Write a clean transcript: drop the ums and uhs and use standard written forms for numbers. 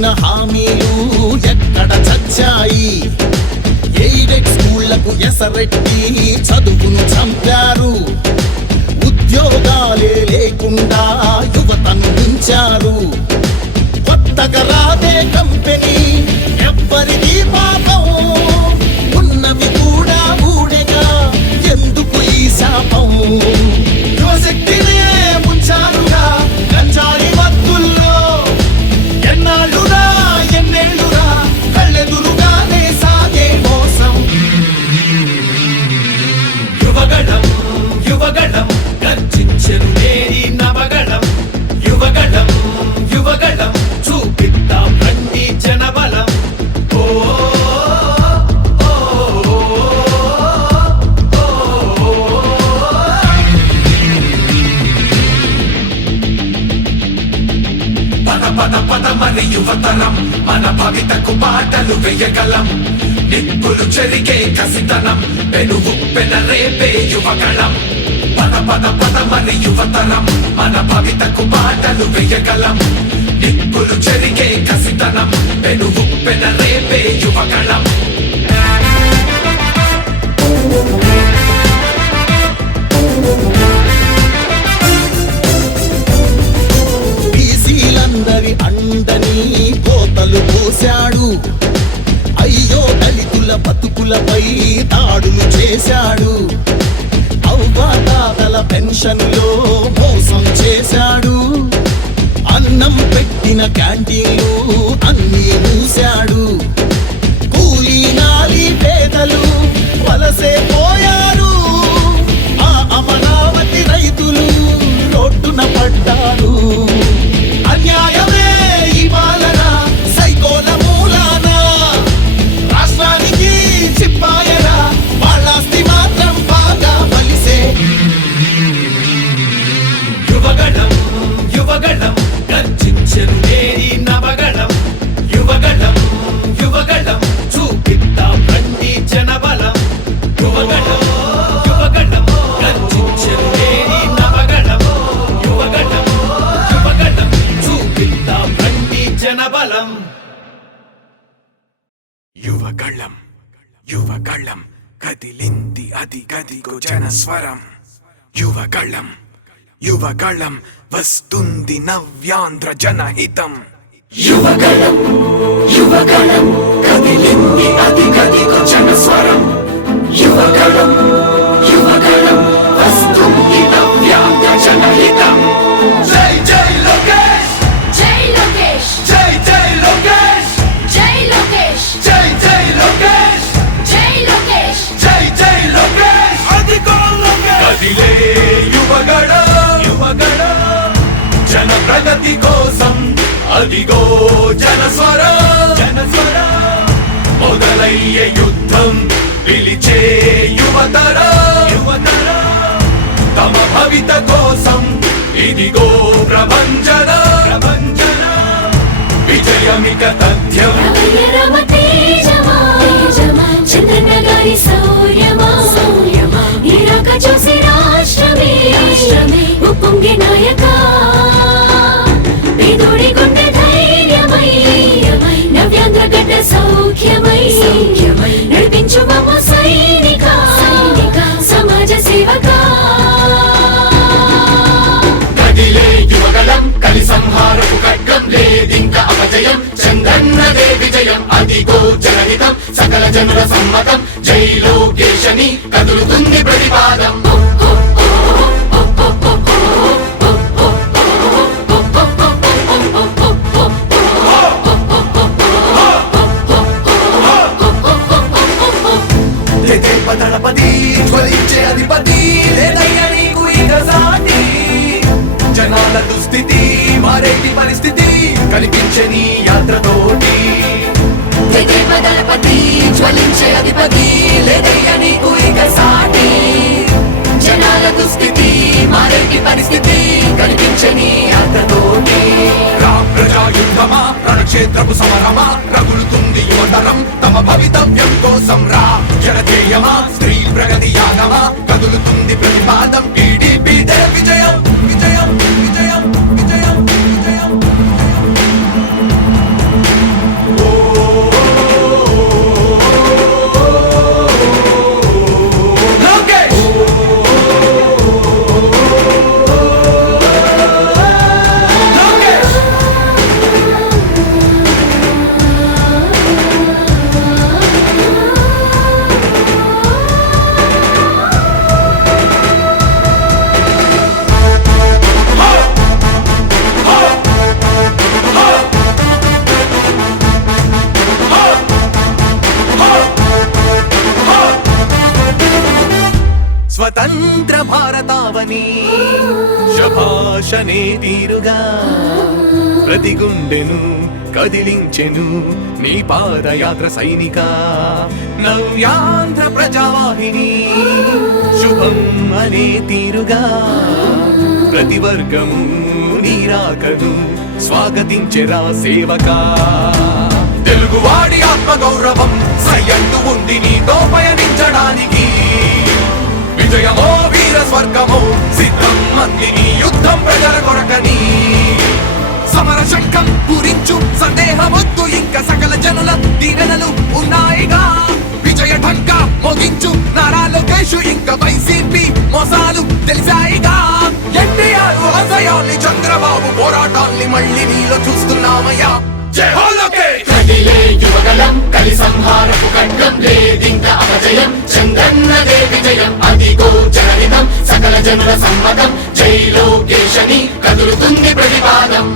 ఇచ్చిన హామీలు ఎక్కడ చచ్చాయి? ఎయిడెడ్ స్కూళ్లకు ఎసరెట్టి చదువును చంపారు. ఉద్యోగాలే లేకుండా యువతను మించారు. కొత్తగా రాదే కంపెనీ ఎవ్వరిది పాపం, ఉన్నవి కూడా ఊడెగా ఎందుకు ఈ శాపం? యువశక్తినే ముంచారుగా గంజాయి మత్తుల్లో, ఎన్నాళ్ళురా ఎన్నేళ్ళురా కళ్ళెదురుగానే సాగే మోసం. యువగళం యువగళం గర్జించెను నేరి నవగళం. యువగళం యువగళం చూపిద్దాం రండి జనబలం. ఓ పద పద పద మరి యువతరం, మన భవితకు పాటలు వేయగలం. నిప్పులు చెరిగే కసితనం, పెనుగు పెనరేపే యువగళం. పద పద పద మరి యువతరం, మన భవితకు పాటలు వేయగలం. నిప్పులు చెరిగే కసితనం, పెనుగు పెనరేపే యువగళం. బీసీలందరి అండని కోతలు పోశాడు. అయ్యో దళితుల బతుకులపై దాడులు చేశాడు. అవ్వాతాతల పెన్షన్లో మోసం చేశాడు. అన్నం పెట్టిన క్యాంటీన్లు అన్నీ మూశాడు. కూలీ నాలి పేదలు వలసే పోయారు. ఆ అమరావతి రైతులు రోడ్డున పడ్డారు. అన్యాయమే ఈ పాలన సైకోల మూలాన, రాష్ట్రానికి చిప్పాయరా వాళ్ళాస్తి మాత్రం బాగా బలిసే. యువగళం యువగళం గర్జించెను నేరి నవగళం. యువగళం యువగళం చూపిద్దాం రండి జనబలం. యువగళం యువగళం గర్జించెను నేరి నవగళం. యువగళం యువగళం చూపిద్దాం రండి జనబలం. యువగళం యువగళం కదిలింది అది గదిగో జనస్వరం. యువగళం యువగళం వస్తుంది నవ్యాంధ్ర జనహితం. యువగళం యువగళం కదిలింది అది గదిగో జనస్వరం. యువగళం యువగళం వస్తుంది నవ్యాంధ్ర జనహితం. జై జై లోకేష్, జై లోకేష్, జై జై లోకేష్, జై లోకేష్, జై జై లోకేష్, జై లోకేష్, జై జై లోకేష్. అదిగో లోకేష్ కదిలే యువగళం యువగళం జన ప్రగతి కోసం. అదిగో జనస్వరం జనస్వరం మొదలయ్యే యుద్ధం పిలిచే యువతరం యువతరం. తమ భవిత కోసం ఇదిగో ప్రభంజనం ప్రభంజనం. విజయమిక తథ్యం. రమయ రమ తేజమా, చంద్రన్న గారి శౌర్యమా, నీరాక చూసి రాష్ట్రమే ఉప్పొంగే నాయక. పేదోడి గుండె ధైర్యమై, నవ్యాంధ్ర గడ్డ సౌఖ్యమై, నడిపించు మమ్మ సైనిక సమాజ సేవక. కదిలే యువగళం కలి సంహారపు ఖడ్గం, లేదింక అపజయం చంద్రన్నదే విజయం. అదిగో జనహితం సకల జనుల సమ్మతం. జై లోకేశని కదులుతుంది ప్రతిపాదం. దళపతి జ్వలించే అధిపతి, లేదయ్య నీకు ఇక సాటి. జనాల దుస్థితి మారేటి పరిస్థితి కనిపించే నీ యాత్రతోటి. దళపతి జ్వలించే అధిపతి, లేదయ్య నీకు ఇక సాటి. జనాల దుస్థితి మారేటి పరిస్థితి కనిపించే నీ యాత్రతోటి. ప్రజాయుద్ధమా రణక్షేత్రపు సమరమా, రగులుతుంది యువతరం తమ భవితవ్యం కోసం. రా జనజేయమా స్త్రీ ప్రగతి యాగమా, కదులుతుంది ప్రతిపాదం. టీడీపీ విజయం విజయం విజయం విజయం విజయం. అనే తీరుగా ప్రతి గుండెను కదిలించెను నీ పాదయాత్ర సైనిక నవ్యాంధ్ర ప్రజావాహిని శుభం అనే తీరుగా ప్రతి వర్గము నీరాకను స్వాగతించెరా సేవకా తెలుగువాడి ఆత్మగౌరవం సయ్యంటూ ఉంది నీతో పయనించడానికి విజయమో వీర స్వర్గమో సిద్ధం మందిని యుద్ధం ప్రజల కొరకని సమర శంఖం పూరించు సందేహమొద్దు ఇంకా సకల జనుల దీవెనలు ఉన్నాయిగా విజయ ఢంకా మోగించు నారా లోకేష్ ఇంకా వైసీపీ మోసాలు తెలిసాయిగా ఎన్టీఆర్ ఆశయాల్ని చంద్రబాబు పోరాటాల్ని మళ్ళీ నీలో చూస్తున్నామయ్యా జై హో లోకేష్ కదిలే యువగలం కలి సంహారపు ఖడ్గం లేదింక అపజయం చంద్రన్నదే విజయం అదిగో జనహితం సకల జనుల సమ్మతం జై లోకేశని కదులుతుంది ప్రతిపాదం